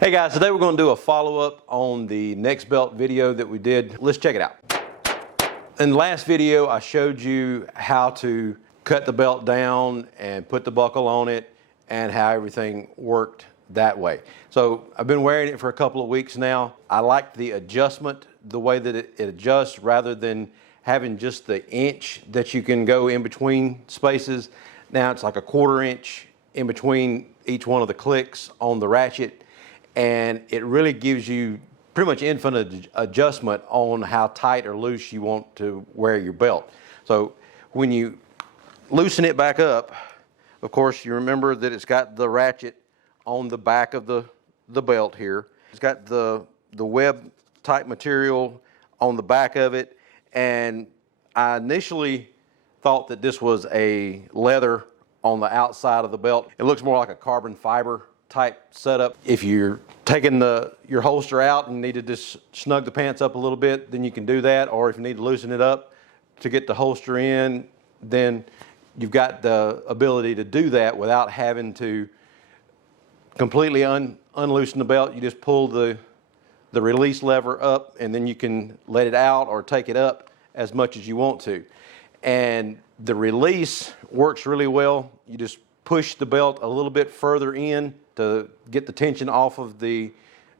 Hey guys, today we're going to do a follow-up on the Nexbelt video that we did. Let's check it out. In the last video, I showed you how to cut the belt down and put the buckle on it and how everything worked that way. So I've been wearing it for a couple of weeks now. I like the adjustment, the way that it adjusts rather than having just the inch that you can go in between spaces. Now it's like a 1/4 inch in between each one of the clicks on the ratchet. And it really gives you pretty much infinite adjustment on how tight or loose you want to wear your belt. So when you loosen it back up, of course, you remember that it's got the ratchet on the back of the belt here. It's got the web type material on the back of it. And I initially thought that this was a leather on the outside of the belt. It looks more like a carbon fiber type setup. If you're taking your holster out and need to just snug the pants up a little bit, then you can do that. Or if you need to loosen it up to get the holster in, then you've got the ability to do that without having to completely unloosen the belt. You just pull the release lever up and then you can let it out or take it up as much as you want to. And the release works really well. You just push the belt a little bit further in to get the tension off of the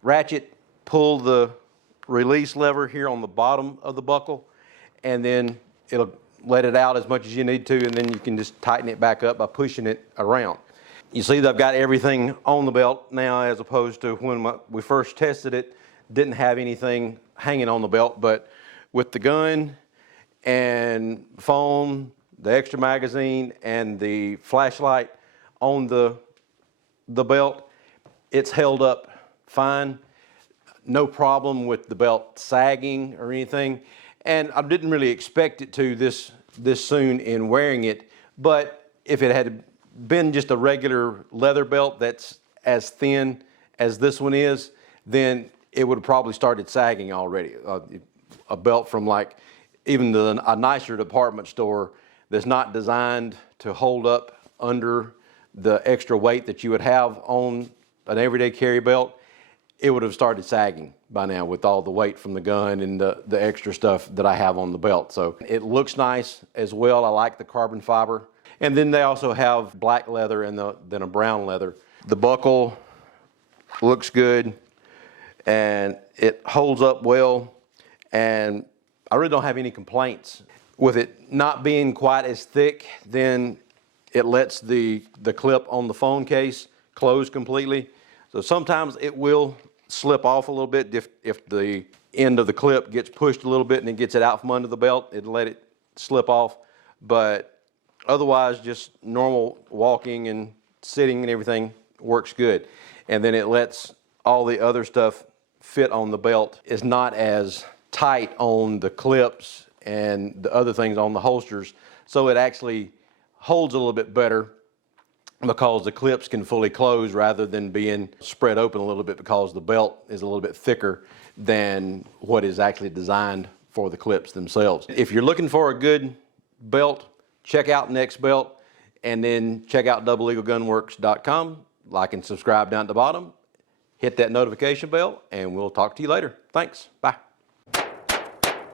ratchet, pull the release lever here on the bottom of the buckle, and then it'll let it out as much as you need to, and then you can just tighten it back up by pushing it around. You see that I've got everything on the belt now, as opposed to when we first tested it, didn't have anything hanging on the belt. But with the gun and phone, the extra magazine, and the flashlight on the belt, it's held up fine. No problem with the belt sagging or anything. And I didn't really expect it to this soon in wearing it. But if it had been just a regular leather belt that's as thin as this one is, then it would have probably started sagging already. A belt from like even a nicer department store that's not designed to hold up under the extra weight that you would have on an everyday carry belt, it would have started sagging by now with all the weight from the gun and the extra stuff that I have on the belt. So it looks nice as well. I like the carbon fiber. And then they also have black leather and then a brown leather. The buckle looks good and it holds up well, and I really don't have any complaints. With it not being quite as thick, then it lets the clip on the phone case close completely. So sometimes it will slip off a little bit if the end of the clip gets pushed a little bit and it gets it out from under the belt, it'll let it slip off. But otherwise, just normal walking and sitting and everything works good. And then it lets all the other stuff fit on the belt. It's not as tight on the clips and the other things on the holsters, so it actually holds a little bit better because the clips can fully close rather than being spread open a little bit, because the belt is a little bit thicker than what is actually designed for the clips themselves. If you're looking for a good belt, check out Nexbelt, and then check out doublelegalgunworks.com. Like and subscribe down at the bottom. Hit that notification bell, and we'll talk to you later. Thanks. Bye.